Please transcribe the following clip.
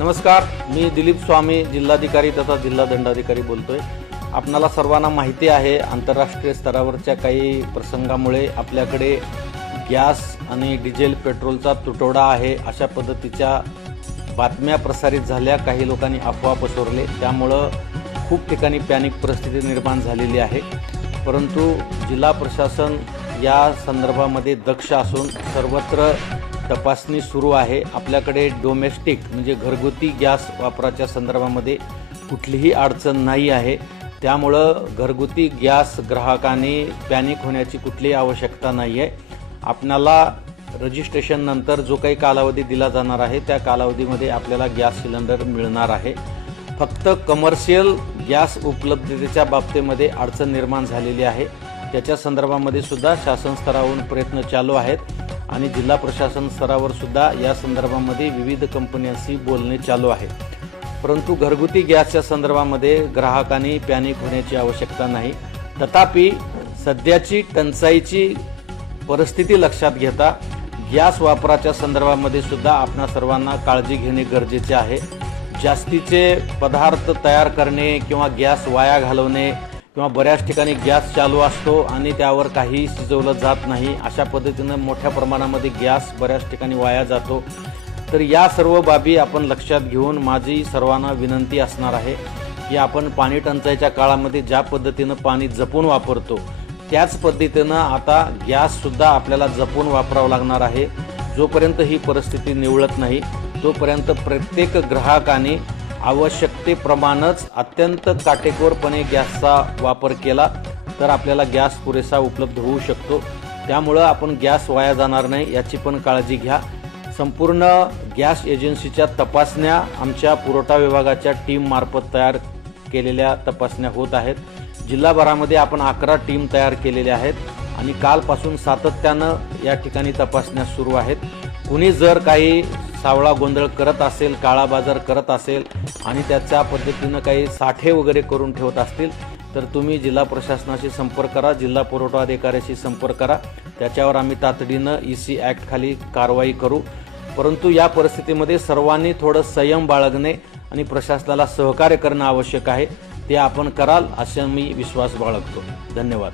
नमस्कार, मी दिलीप स्वामी, जिल्हाधिकारी तथा जिल्हा दंडाधिकारी बोलतोय। आपणाला सर्वांना माहिती आहे, आंतरराष्ट्रीय स्तरावरच्या काही प्रसंगामुळे आपल्याकडे गॅस आणि डिझेल पेट्रोलचा तुटवडा आहे अशा पद्धतीच्या बातम्या प्रसारित झाल्या। काही लोकांनी अफवा पसरवले, त्यामुळे खूप ठिकाणी पॅनिक परिस्थिती निर्माण झालेली आहे। परंतु जिल्हा प्रशासन या संदर्भामध्ये दक्ष असून सर्वत्र तपासणी सुरू आहे। आपल्याकडे डोमेस्टिक म्हणजे घरगुती गॅस वापराच्या संदर्भामध्ये कुठलीही अडचण नाही आहे। त्यामुळं घरगुती गॅस ग्राहकांनी पॅनिक होण्याची कुठलीही आवश्यकता नाही आहे। आपणाला रजिस्ट्रेशन नंतर जो काही कालावधी दिला जाणार आहे त्या कालावधीमध्ये आपल्याला गॅस सिलेंडर मिळणार आहे। फक्त कमर्शियल गॅस उपलब्धतेच्या बाबतीमध्ये अडचण निर्माण झालेली आहे। त्याच्या संदर्भामध्ये सुद्धा शासन स्तरावरून प्रयत्न चालू आहेत आणि जिल्हा प्रशासन स्तरावर सुद्धा या संदर्भामध्ये विविध कंपन्यांशी बोलणे चालू आहे। परंतु घरगुती गॅसच्या संदर्भामध्ये ग्राहकांनी पॅनिक होण्याची आवश्यकता नाही। तथापि सध्याची टंचाईची परिस्थिती लक्षात घेता गॅस वापराच्या संदर्भामध्ये सुद्धा आपणा सर्वांना काळजी घेणे गरजेचे आहे। जास्तीचे पदार्थ तयार करणे किंवा गॅस वाया घालवणे किंवा बऱ्याच ठिकाणी गॅस चालू असतो आणि त्यावर काही शिजवलं जात नाही, अशा पद्धतीने मोठ्या प्रमाणामध्ये गॅस बऱ्याच ठिकाणी वाया जातो। तर या सर्व बाबी आपण लक्षात घेऊन माझी सर्वांना विनंती असणार आहे की आपण पाणी टंचाईच्या काळामध्ये ज्या पद्धतीने पाणी जपून वापरतो त्याच पद्धतीने आता गॅस सुद्धा आपल्याला जपून वापरावा लागणार आहे। जोपर्यंत ही परिस्थिती निवळत नाही तोपर्यंत प्रत्येक ग्राहकाने आवश्यकतेप्रमाणेच अत्यंत काटेकोरपणे गॅसचा वापर केला तर आपल्याला गॅस पुरेसा उपलब्ध होऊ शकतो। त्यामुळे आपण गॅस वाया जाणार नाही याची पण काळजी घ्या। संपूर्ण गॅस एजन्सीच्या तपासण्या आमच्या पुरवठा विभागाच्या टीम मार्फत तयार केलेल्या तपासण्या होत आहेत। जिल्हाभरामध्ये आपण 11 टीम तयार केलेल्या आहेत आणि कालपासून सातत्यानं या ठिकाणी तपासण्या सुरू आहेत। कुणी जर काही सावळा गोंधळ करत असेल, काळा बाजार करत असेल आणि त्याच्या पद्धतीनं काही साठे वगैरे करून ठेवत असतील तर तुम्ही जिल्हा प्रशासनाशी संपर्क करा, जिल्हा पुरवठा अधिकाऱ्याशी संपर्क करा। त्याच्यावर आम्ही तातडीनं EC ॲक्ट खाली कारवाई करू। परंतु या परिस्थितीमध्ये सर्वांनी थोडं संयम बाळगणे आणि प्रशासनाला सहकार्य करणे आवश्यक आहे। ते आपण कराल असा मी विश्वास बाळगतो। धन्यवाद।